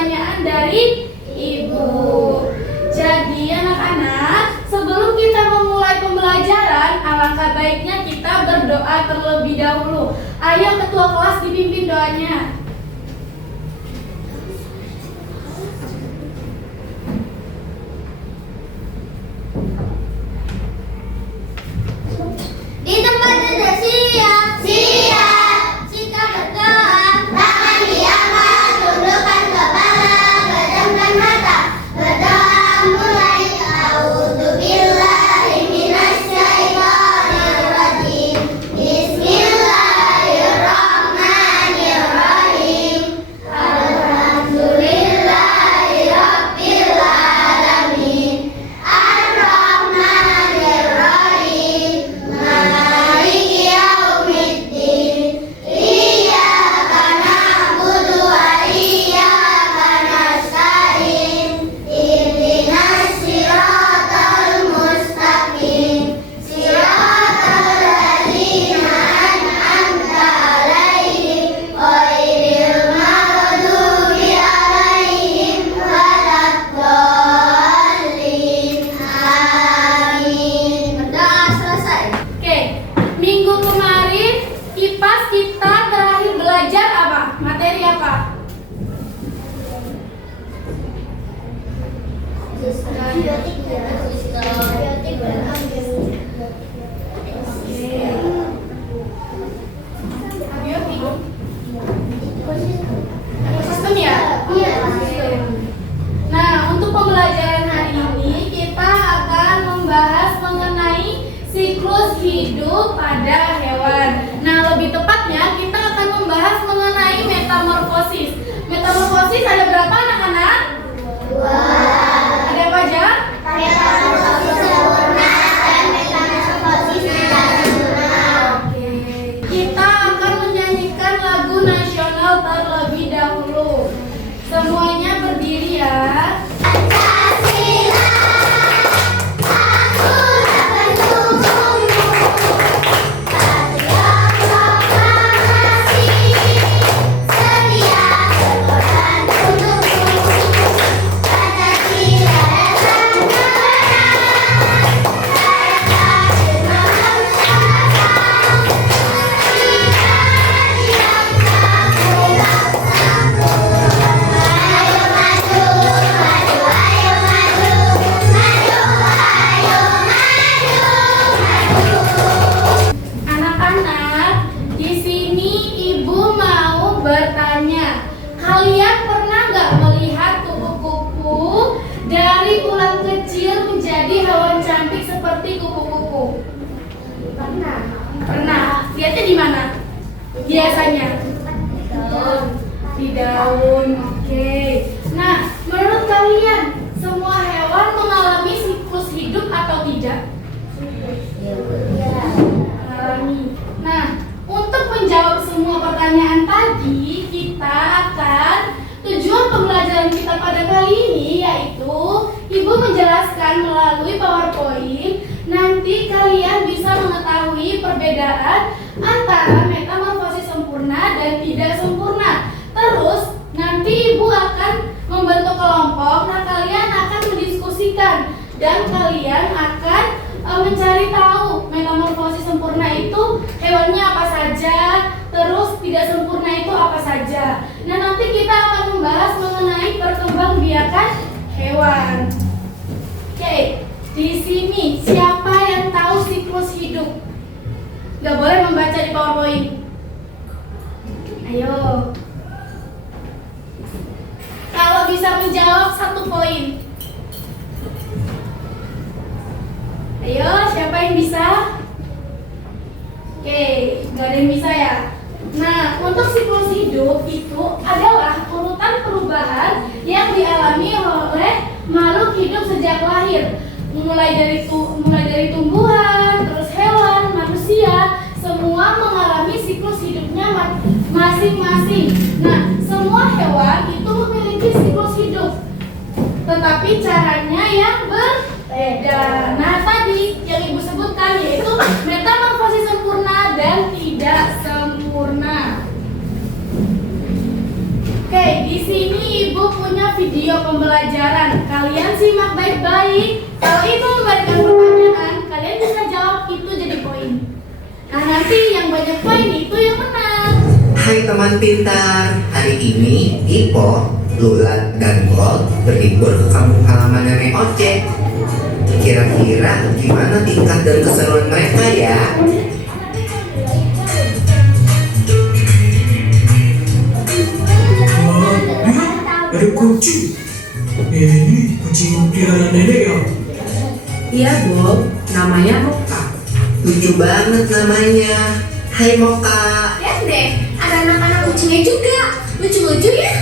pertanyaan dari Ibu. Jadi anak-anak, sebelum kita memulai pembelajaran, alangkah baiknya kita berdoa terlebih dahulu. Ayo ketua kelas dipimpin doanya. Di tempat duduk siap. Jika berdoa, tangan diangkat, tundukkan kepala, pejamkan mata. Berdoa mulai. A'udzubillahi minasyaitonir rajim. Bismillahirrahmanirrahim. Alhamdulillahi rabbil alamin. Ar-Rahmanir-Rahim. Maliki yaumiddin. Iyyaka na'budu wa iyyaka nasta'in. Ihdinas siratal mustaqim. Siratal ladzina an'amta 'alaihim ghairil maghdubi 'alaihim waladdallin. Amin. Berdoa selesai. Oke, minggu kemarin IPAS kita terakhir belajar apa? Materi apa? Abiotik. Ekosistem ya? Iya. Nah, untuk pembelajaran hari ini kita akan membahas mengenai siklus hidup pada hewan. Nah, lebih tepatnya kita akan membahas mengenai metamorfosis. Metamorfosis ada berapa anak-anak? Ada apa aja? Oke. Kita akan menyanyikan lagu nasional terlebih dahulu. Semuanya berdiri ya. Pancasila, aku akan dukungmu. Satria proklamasi, setia berkorban untukmu. Pancasila datang kebenaran, rayakan dengan masyarakat. Tidak diam kamu bangsaku. Ayo maju, maju, ayo maju, maju, ayo maju, maju. Anak-anak, di sini Ibu mau bertanya, kalian pernah nggak melihat kupu-kupu dari ulat kecil menjadi hewan cantik seperti kupu-kupu? Pernah. Lihatnya di mana? Biasanya di daun. Oke. Nah, menurut kalian semua hewan mengalami siklus hidup atau tidak? Mengalami. Nah, untuk menjawab semua pertanyaan tadi, kita akan tujuan pembelajaran kita pada kali ini yaitu Ibu menjelaskan melalui PowerPoint. Nanti kalian bisa mengetahui perbedaan antara metamorfosis sempurna dan tidak sempurna. Terus nanti Ibu akan membentuk kelompok. Nah, kalian akan mendiskusikan dan kalian akan mencari tahu metamorfosis sempurna itu hewannya apa saja, terus tidak sempurna itu apa saja. Nah, nanti kita akan membahas mengenai perkembangbiakan hewan. Oke, di sini siapa yang tahu siklus hidup? Gak boleh membaca di PowerPoint. Ayo. Kalau bisa menjawab 1 poin. Ayo, siapa yang bisa? Oke, gak ada yang bisa ya. Nah, untuk siklus hidup itu adalah urutan perubahan yang dialami oleh makhluk hidup sejak lahir. Mulai dari tumbuhan, terus hewan, manusia, semua mengalami siklus hidupnya masing-masing. Nah, semua hewan itu memiliki siklus hidup, tetapi caranya yang berbeda. Nah, tadi yang Ibu sebutkan yaitu metamorfosis sempurna dan tidak sempurna. Oke, di sini Ibu punya pembelajaran. Kalian simak baik-baik. Kalau Ibu memberikan pertanyaan, kalian bisa jawab, itu jadi poin. Nah, nanti yang banyak poin itu yang menang. Hai teman pintar, hari ini Ipo, Lulat, dan Bol berlibur ke kampung halaman nenek Ocek. Kira-kira gimana tingkat dan keseruan mereka ya? Wah, lihat, ada kucing. Ini kucing piara nenek ya? Iya, Bob. Namanya Moka. Lucu banget namanya. Hai Moka. Lihat deh, ada anak-anak kucingnya juga. Lucu-lucu ya?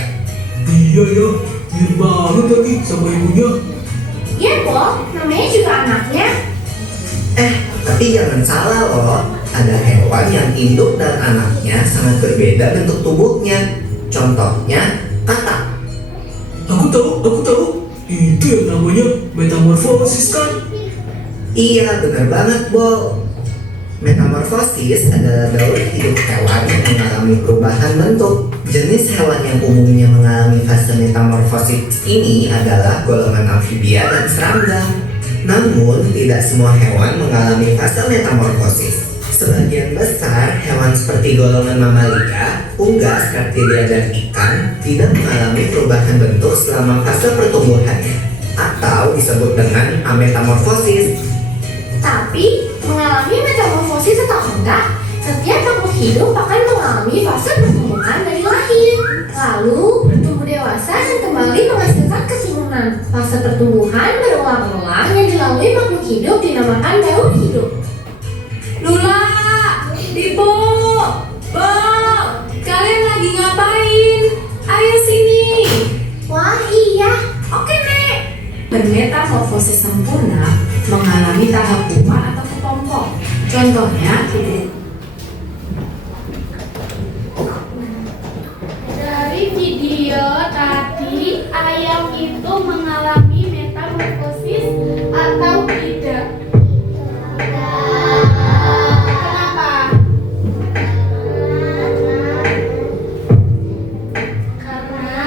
Iya ya, mirip banget lagi sama ibunya. Iya kok, namanya juga anaknya. Tapi jangan salah loh. Ada hewan yang induk dan anaknya sangat berbeda bentuk tubuhnya. Contohnya, katak. Aku tahu. Itu yang namanya metamorfosis kan? Iya, benar banget, Bo. Metamorfosis adalah daur hidup hewan yang mengalami perubahan bentuk. Jenis hewan yang umumnya mengalami fase metamorfosis ini adalah golongan amfibia dan serangga. Namun, tidak semua hewan mengalami fase metamorfosis. Sebagian besar hewan seperti golongan mamalia, unggas, reptilia, dan ikan tidak mengalami perubahan bentuk selama fase pertumbuhannya, atau disebut dengan ametamorfosis. Tapi, mengalami metamorfosis atau enggak, setiap makhluk hidup akan mengalami fase pertumbuhan dari lahir. Lalu, bertumbuh dewasa dan kembali menghasilkan keturunan. Fase pertumbuhan berulang-ulang yang dilalui makhluk hidup dinamakan daur hidup. Lula, Ibu, Bob, kalian lagi ngapain? Ayo sini. Wah iya, oke Nek. Bermetamorfosis sempurna mengalami tahap pupa atau kepompong. Contohnya, Dari video tadi, ayam itu mengalami metamorfosis atau tidak? Kenapa? Karena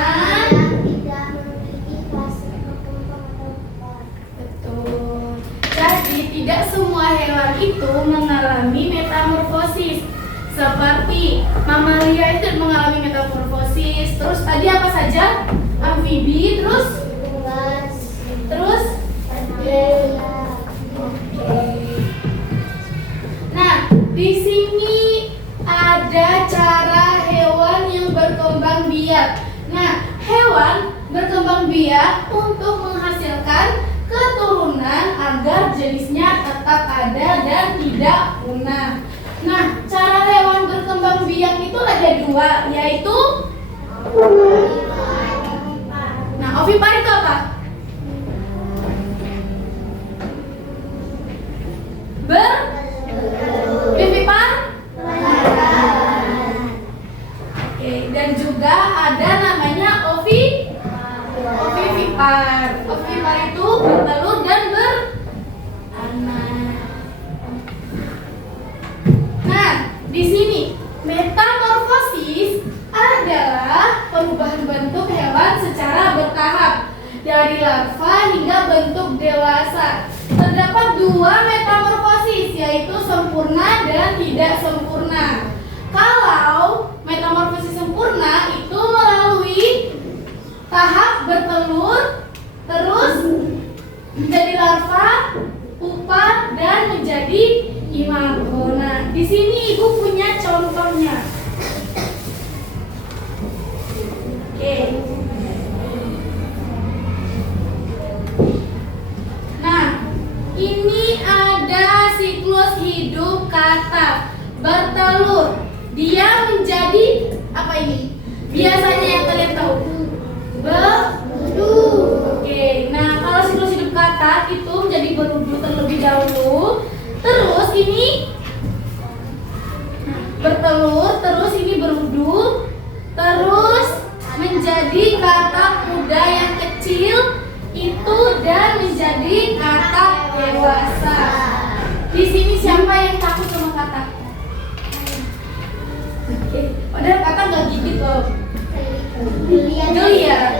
betul. Jadi tidak semua hewan itu mengalami metamorfosis. Seperti mamalia itu mengalami metamorfosis. Terus tadi apa saja? Amfibi, terus Nah, di sini ada cara hewan yang berkembang biak. Nah, hewan berkembang biak untuk menghasilkan keturunan agar jenisnya tetap ada dan tidak punah. Nah, cara hewan berkembang biak itu ada dua, yaitu ovipar itu apa? Vivipar? Oke, dan juga ada namanya ovivipar. Ovipar itu bertelur dan beranak. Nah, di sini metamorfosis adalah perubahan bentuk hewan secara bertahap dari larva hingga bentuk dewasa. Terdapat dua metamorfosis, yaitu sempurna dan tidak sempurna. Kalau metamorfosis sempurna itu melalui tahap bertelur, terus menjadi larva, pupa, dan menjadi imago. Nah, di sini Ibu punya contohnya. Oke. Nah, ini ada siklus hidup katak bertelur. Dia menjadi apa ini? Biasanya yang kalian tahu? Berudu. Oke. Nah, kalau siklus hidup katak itu menjadi berudu terlebih dahulu. Terus ini bertelur, terus ini berudu, terus menjadi katak muda yang kecil itu dan menjadi katak dewasa. Di sini siapa yang takut sama katak? Padahal katak nggak gigit loh. Geli ya.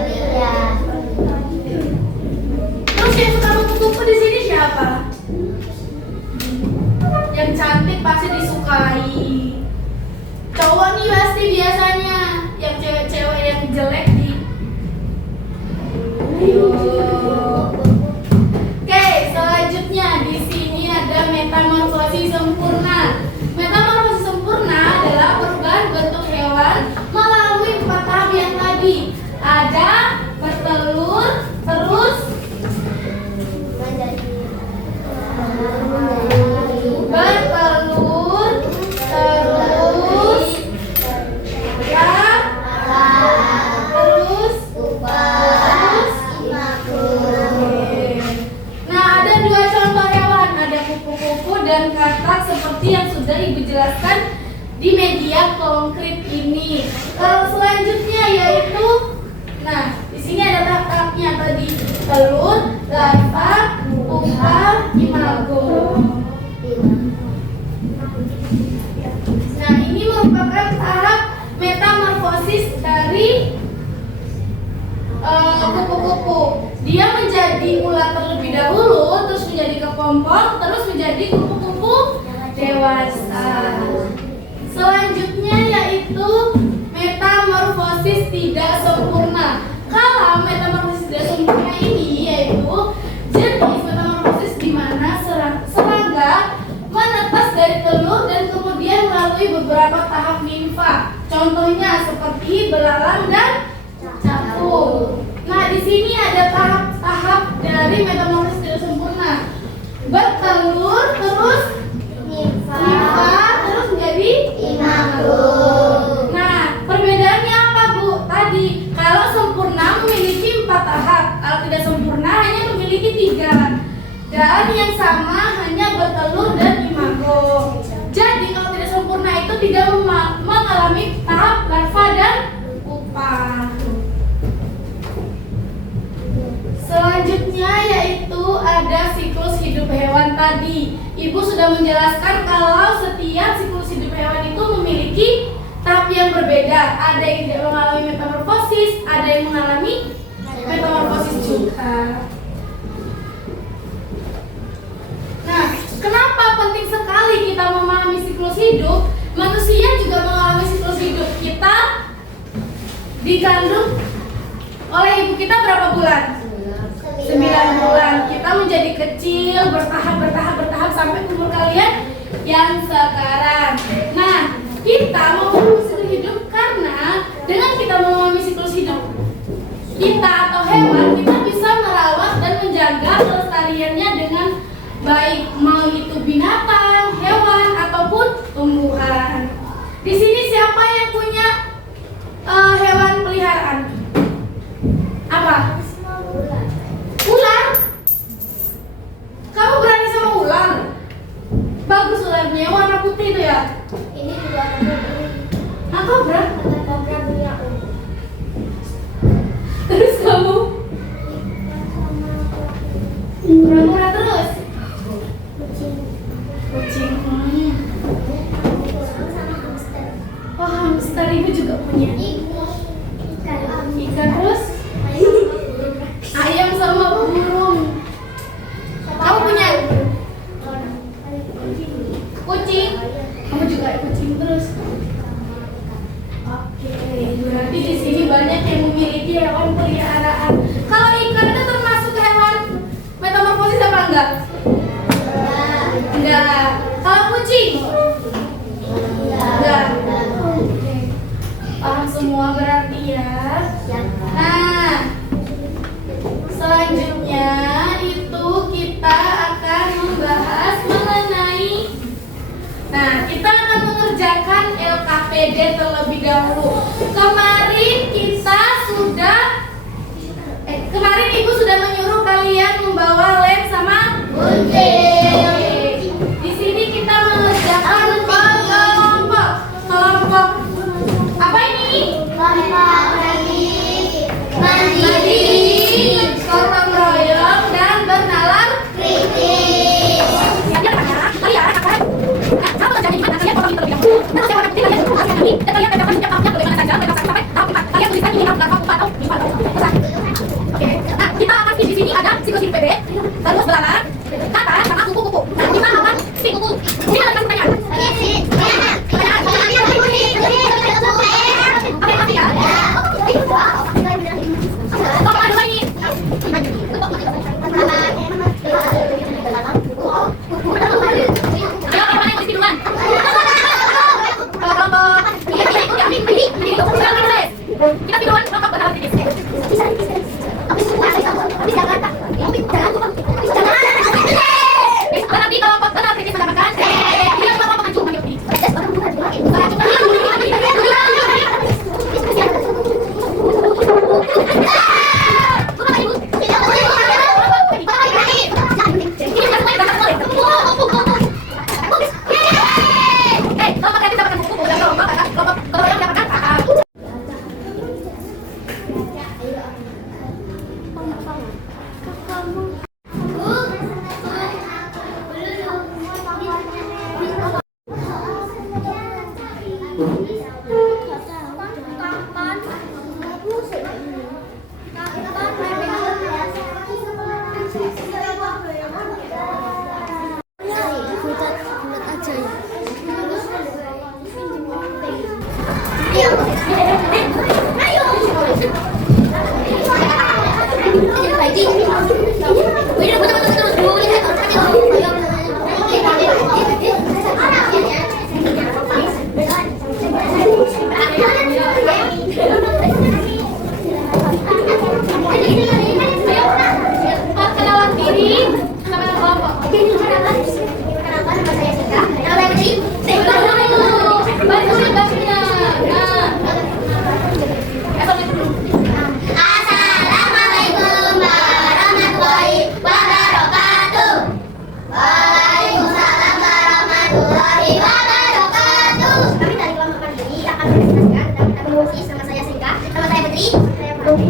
Ayo. Oke, selanjutnya di sini ada metamorfosis sempurna. Metamorfosis sempurna adalah perubahan bentuk hewan melalui 4 tahap yang tadi. Ada bertelur, terus bertelur, terus nah, ada 2 contoh hewan, ada kupu-kupu dan katak seperti yang sudah Ibu jelaskan di media konkret ini. Kalau selanjutnya yaitu, nah di sini ada tahap-tahapnya tadi: telur, larva, pupa, imago. Nah, ini merupakan tahap metamorfosis dari kupu-kupu. Dia menjadi ular terlebih dahulu, terus menjadi kepompong, terus menjadi kupu-kupu dewasa. Selanjutnya yaitu metamorfosis tidak sempurna. Kalau metamorfosis tidak sempurna ini yaitu jenis metamorfosis di mana serangga menetas dari telur dan kemudian melalui beberapa tahap nimfa. Contohnya seperti belalang dan capung. Nah, di sini ada tahap-tahap dari metamorfosis tidak sempurna. Bertelur, terus nimfa, terus menjadi imago. Nah, perbedaannya apa, Bu? Tadi kalau sempurna memiliki 4 tahap, kalau tidak sempurna hanya memiliki 3. Dan yang sama hanya bertelur dan imago. Jadi kalau tidak sempurna itu tidak mengalami tahap larva dan pupa. Selanjutnya yaitu ada siklus hidup hewan tadi. Ibu sudah menjelaskan kalau setiap siklus hidup hewan itu memiliki tahap yang berbeda. Ada yang tidak mengalami metamorfosis, ada yang mengalami metamorfosis juga. Nah, kenapa penting sekali kita memahami siklus hidup? Manusia juga mengalami siklus hidup. Kita dikandung oleh ibu kita berapa bulan? 9 bulan. Kita menjadi kecil, bertahap sampai umur kalian yang sekarang. Nah, kita memahami siklus hidup karena dengan kita memahami siklus hidup kita atau hewan, kita bisa merawat dan menjaga kelestariannya dengan baik, mau itu binatang, hewan ataupun tumbuhan. Di sini siapa yang punya hewan peliharaan? Apa? Ular. Kamu berani sama ular? Bagus ularnya, warna putih itu ya. Ini juga kobra. Nah, kobra. Kobra punya Terus kamu? Pura-pura terus. Kucing. Oh, hamster ibu juga punya. Ikan terus. Ayam sama burung. Kamu punya kucing. Kamu juga kucing terus. Oke, berarti di sini banyak yang memiliki hewan peliharaan. Kalau ikan itu termasuk hewan metamorfosis apa enggak? Enggak. Kalau kucing? Enggak. Oke. Paham semua berarti ya. Nah, selanjutnya itu kita akan membahas mengenai, nah, kita akan mengerjakan LKPD terlebih dahulu. Kemarin ibu sudah menyuruh kalian membawa lem sama gunting. Di sini kita mengerjakan kelompok. Apa ini? Mandiri, gotong royong, dan bernalar kritis. Oke, nah kita akan di sini ada siklus hidup bebek. Perkenalan diri sama kelompok. Assalamualaikum warahmatullahi wabarakatuh. Waalaikumsalam warahmatullahi wabarakatuh. Kami dari kelompok mandiri akan menjelaskan tentang metamorfosis. Nama saya Sinka. Nama saya Putri.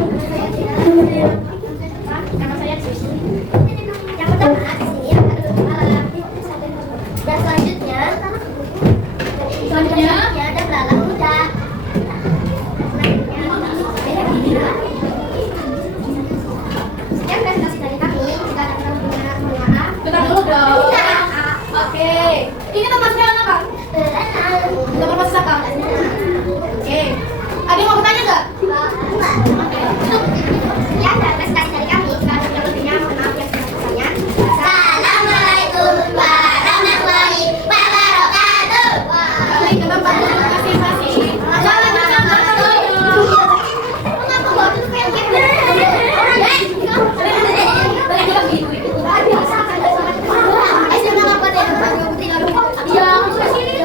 Nama saya Susi. Yang pertama di sini akan berkepala. Dan selanjutnya ada belalang muda. Sekian presentasi dari kami. Jika ada kurang berkenan, mohon maaf. Bentar dulu dong. Oke. Ini tempat sekarang apa? Tempat proses apa? Oke. Ada yang mau bertanya nggak? Oke. Ya, ada presentasi dari kami. Jika ada kurang lebihnya, mohon maaf yang sebesar-besarnya. Assalamualaikum warahmatullahi wabarakatuh. Balik ke tempat masing-masing. Jalan ke kantor dulu. Mengapa bawa itu kayak gitu? Ya, aku kesini.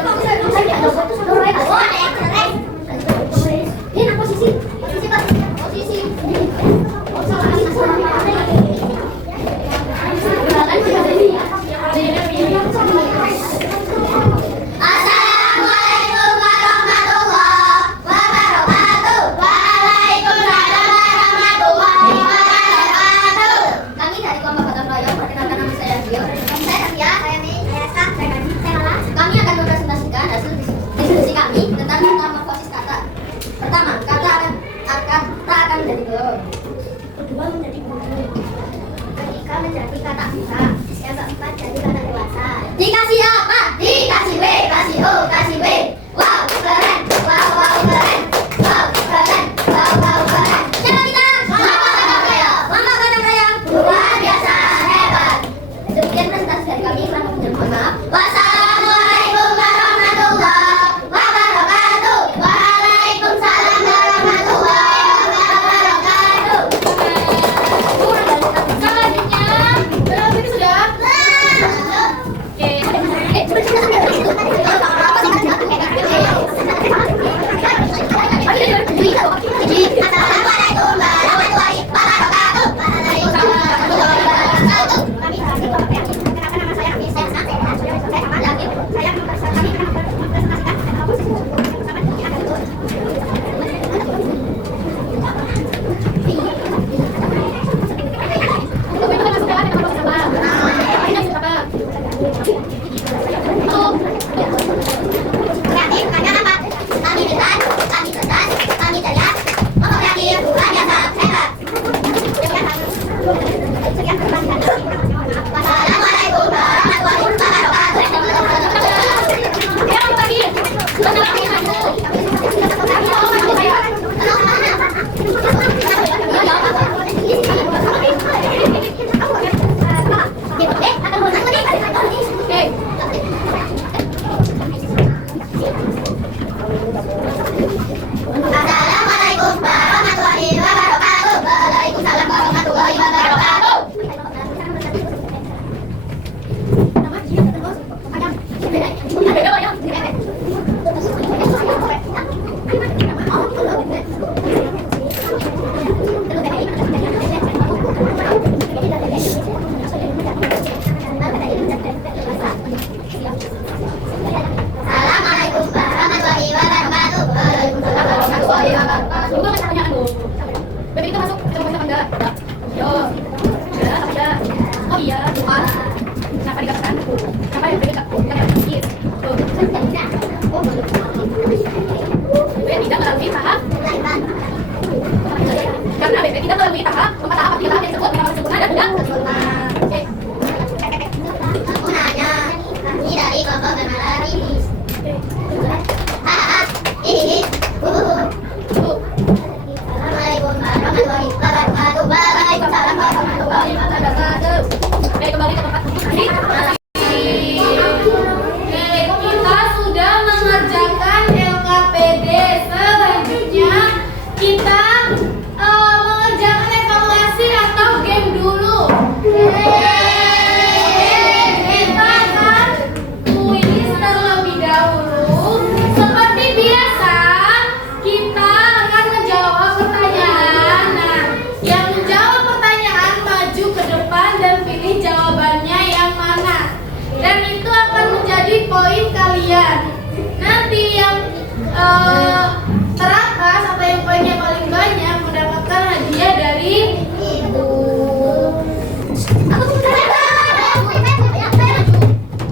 teratas atau yang poinnya paling banyak mendapatkan hadiah dari ibu.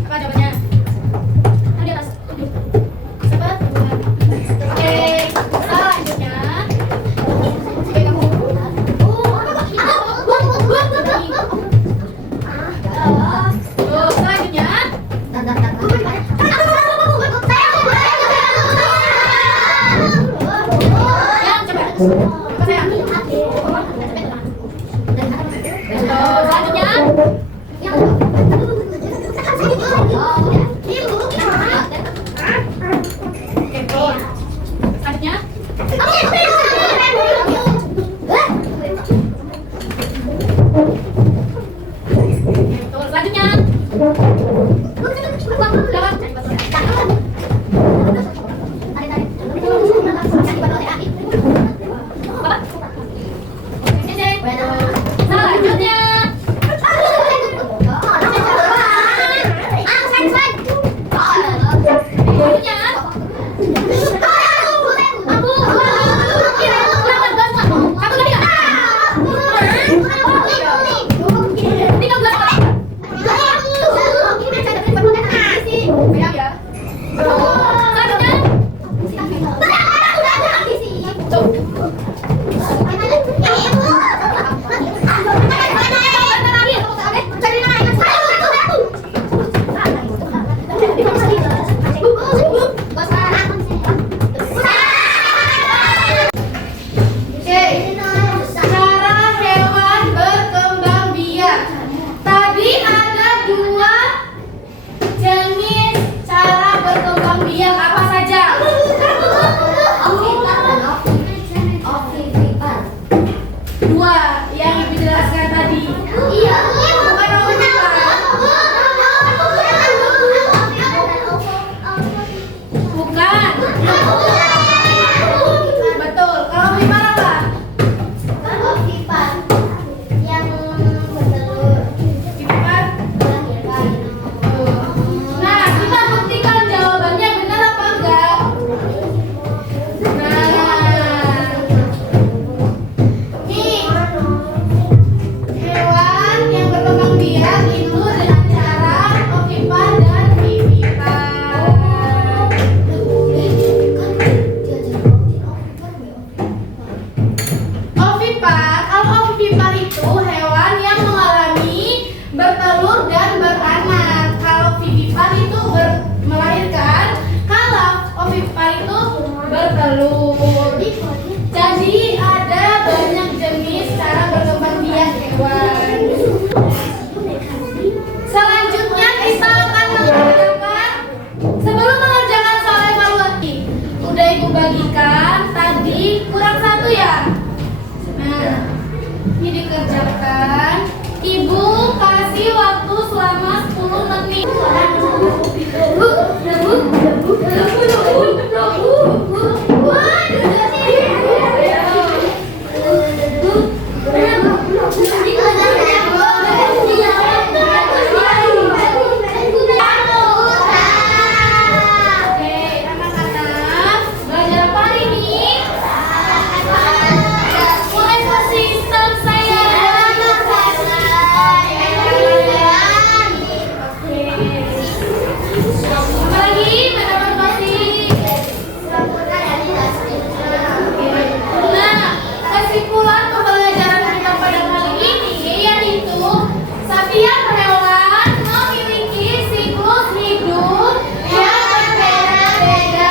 Apa jawabannya? Di atas 7. Cepat. Oke, selanjutnya. Selanjutnya. Yang cepat. Apa sayang? Selanjutnya. Selanjutnya. Selanjutnya. Selanjutnya. Cara hewan berkembang biak. Tadi ada 2 jenis cara berkembang biak, apa saja? Dua yang Ibu jelaskan tadi. Bukan ovipar. Bukan. Betul. Kalau ovipar apa? Ovipar. Nah, kita buktikan jawabannya benar apa enggak. Nah, nih hewan yang berkembang biak itu dengan cara ovipar dan vivipar. Ovipar, kalau ovipar itu hewan yang mengalami bertelur dan beranak. Kalau vivipar itu melahirkan. Kalau ovipar itu bertelur. Jadi ada banyak jenis cara berkembang biak hewan. Selanjutnya kita akan mengerjakan, sebelum mengerjakan soal evaluasi, udah Ibu bagikan tadi kurang 1 ya. Nah, ini dikerjakan. Ibu kasih waktu selama 10 menit. Oke, anak-anak, belajar apa hari ini? Mulai konsisten saya. Apa lagi? Metafasih. Nah, kesimpulan pembelajaran kita pada kali ini yaitu setiap hewan memiliki siklus hidup yang berbeda-beda.